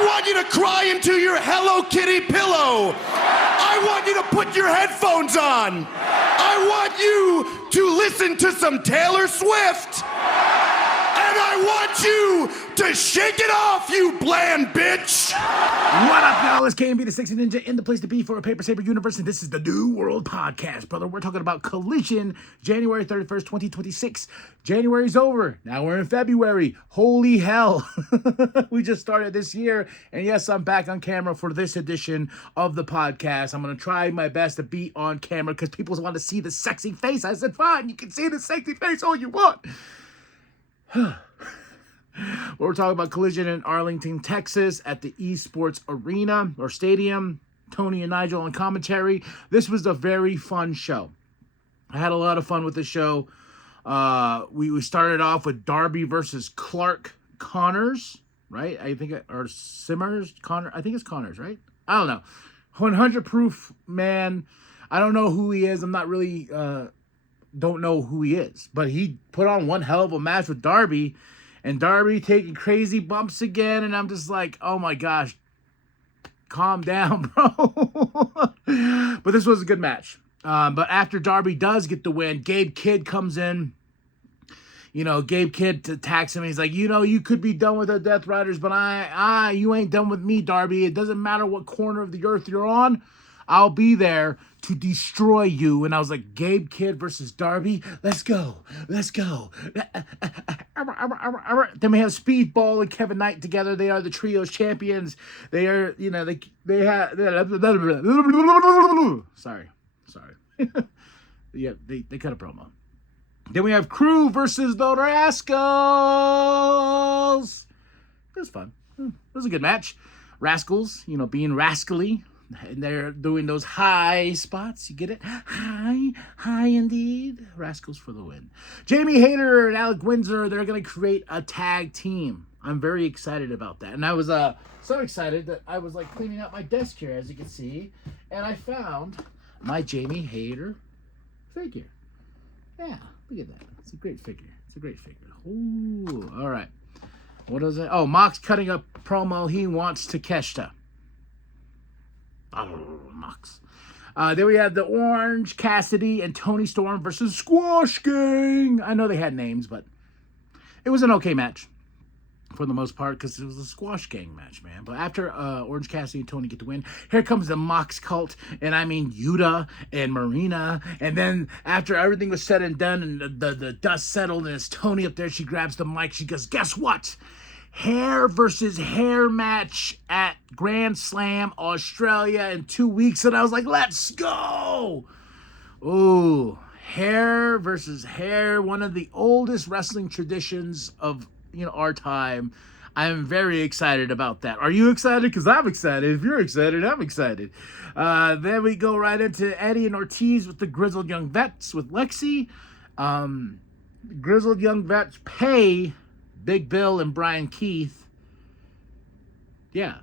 I want you to cry into your Hello Kitty pillow. I want you to put your headphones on. I want you to listen to some Taylor Swift. And I want you to shake it off, you bland bitch. What up, y'all? It's KMB, the Sexy Ninja, in the place to be for a Paper Saber universe, and this is the New World Podcast, brother. We're talking about Collision, January 31st, 2026. January's over. Now we're in February. Holy hell. We just started this year, and yes, I'm back on camera for this edition of the podcast. I'm going to try my best to be on camera because people want to see the sexy face. I said, fine, you can see the sexy face all you want. We're talking about Collision in Arlington, Texas at the Esports Arena or Stadium. Tony and Nigel on commentary. This was a very fun show. I had a lot of fun with the show. We started off with Darby versus Clark Connors, right? I think, or Simmers, Connor. I think it's Connors, right? I don't know. 100 proof man. I don't know who he is. I'm not really, don't know who he is. But he put on one hell of a match with Darby. And Darby taking crazy bumps again. And I'm just like, oh my gosh. Calm down, bro. But this was a good match. But after Darby does get the win, Gabe Kidd comes in. You know, Gabe Kidd attacks him. He's like, you know, you could be done with the Death Riders, but you ain't done with me, Darby. It doesn't matter what corner of the earth you're on. I'll be there to destroy you. And I was like, Gabe Kidd versus Darby. Let's go. Let's go. Then we have Speedball and Kevin Knight together. They are the trios champions. They are, you know, they have. Sorry. Yeah, they cut a promo. Then we have Crew versus the Rascals. It was fun. It was a good match. Rascals, you know, being rascally. And they're doing those high spots. You get it? High indeed. Rascals for the win. Jamie Hayter and Alec Windsor, they're going to create a tag team. I'm very excited about that. And I was so excited that I was like cleaning out my desk here, as you can see. And I found my Jamie Hayter figure. Yeah, look at that. It's a great figure. Ooh, all right. What is it? Oh, Mox cutting up promo. He wants Takeshita. Oh, Mox. Then we have the Orange Cassidy and Tony Storm versus Squash Gang. I know they had names, but it was an okay match for the most part because it was a Squash Gang match, man. But after Orange Cassidy and Tony get the win, here comes the Mox cult, and I mean Yuta and Marina. And then after everything was said and done and the dust settled and it's Tony up there, she grabs the mic. She goes, guess what? Hair versus hair match at Grand Slam Australia in 2 weeks. And I was like, let's go. Ooh, hair versus hair. One of the oldest wrestling traditions of, you know, our time. I'm very excited about that. Are you excited? Because I'm excited. If you're excited, I'm excited. Then we go right into Eddie and Ortiz with the Grizzled Young Vets with Lexi. Grizzled Young Vets pay Big Bill and Brian Keith, yeah,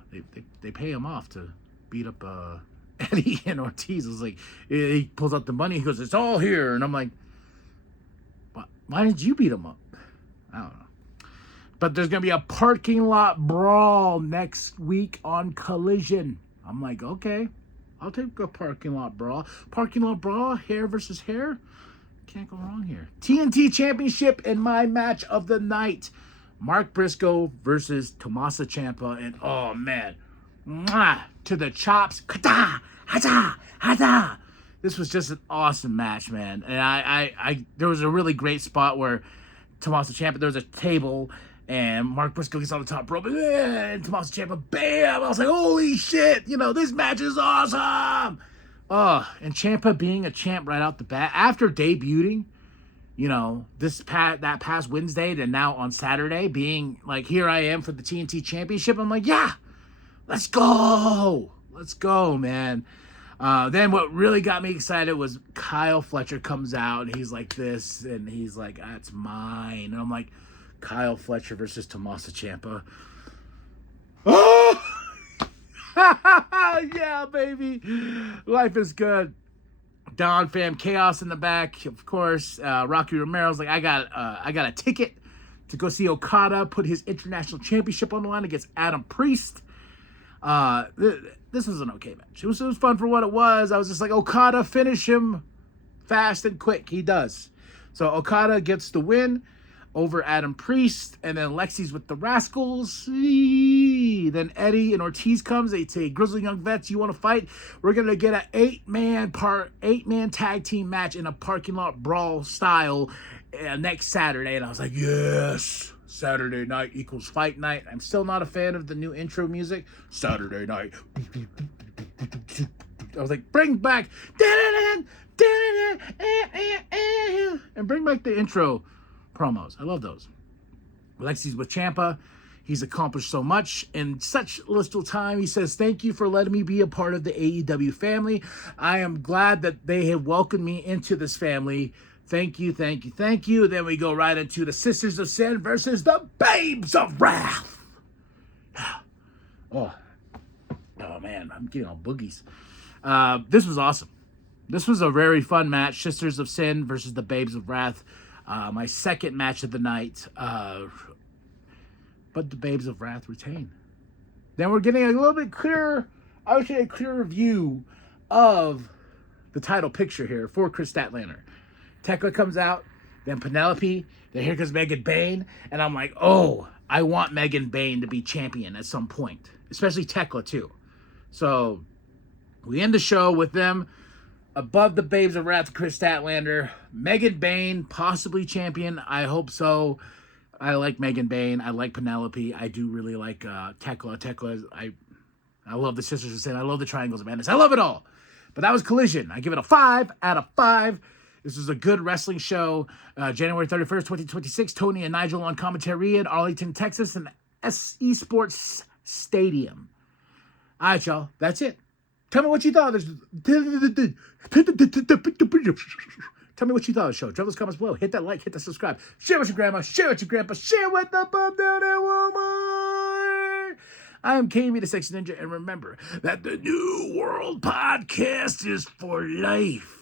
they pay him off to beat up Eddie and Ortiz. It was like, he pulls out the money, he goes, it's all here. And I'm like, why did you beat him up? I don't know. But there's going to be a parking lot brawl next week on Collision. I'm like, okay, I'll take a parking lot brawl. Parking lot brawl, hair versus hair. Can't go wrong here. TNT Championship in my match of the night. Mark Briscoe versus Tommaso Ciampa. And oh man, to the chops. This was just an awesome match, man. And I there was a really great spot where Tommaso Ciampa, there was a table and Mark Briscoe gets on the top rope and Tommaso Ciampa, bam! I was like, holy shit, you know, this match is awesome. And Ciampa being a champ right out the bat after debuting, you know, that past Wednesday to now on Saturday, being like, here I am for the TNT Championship. I'm like, yeah, let's go, man. Then what really got me excited was Kyle Fletcher comes out and he's like this, and he's like, that's mine. And I'm like, Kyle Fletcher versus Tommaso Ciampa. Oh, yeah, baby, life is good. Don Fam Chaos in the back, of course. Rocky Romero's like, I got a ticket to go see Okada put his international championship on the line against Adam Priest. This was an okay match. It was fun for what it was. I was just like, Okada, finish him fast and quick. He does. So Okada gets the win over Adam Priest, and then Lexi's with the Rascals. Then Eddie and Ortiz comes. They say, Grizzly Young Vets, you want to fight? We're gonna get an eight-man tag team match in a parking lot brawl style next Saturday. And I was like, yes, Saturday night equals fight night. I'm still not a fan of the new intro music. Saturday night. I was like, bring back and bring back the intro promos. I love those. Lexi's with Ciampa. He's accomplished so much in such little time. He says, thank you for letting me be a part of the AEW family. I am glad that they have welcomed me into this family. Thank you, thank you, thank you. Then we go right into the Sisters of Sin versus the Babes of Wrath. Oh man, I'm getting all boogies. This was awesome. This was a very fun match. Sisters of Sin versus the Babes of Wrath. My second match of the night. But the Babes of Wrath retain. Then we're getting a little bit clearer, I would say a clearer view of the title picture here for Chris Statlander. Tekla comes out, then Penelope, then here comes Megan Bayne, and I'm like, oh, I want Megan Bayne to be champion at some point, especially Tekla too. So we end the show with them above the Babes of Wrath, Chris Statlander, Megan Bayne, possibly champion. I hope so. I like Megan Bayne. I like Penelope. I do really like Tekla. I love the Sisters of Sin. I love the Triangles of Madness. I love it all. But that was Collision. I give it a 5 out of 5. This was a good wrestling show. January 31st, 2026. Tony and Nigel on commentary in Arlington, Texas, and SE Sports Stadium. All right, y'all. That's it. Tell me what you thought of this. Tell me what you thought of the show. Drop those comments below. Hit that like, hit that subscribe. Share with your grandma, share with your grandpa, share with the bum down at Walmart. I am KME, the Sexy Ninja, and remember that the New World Podcast is for life.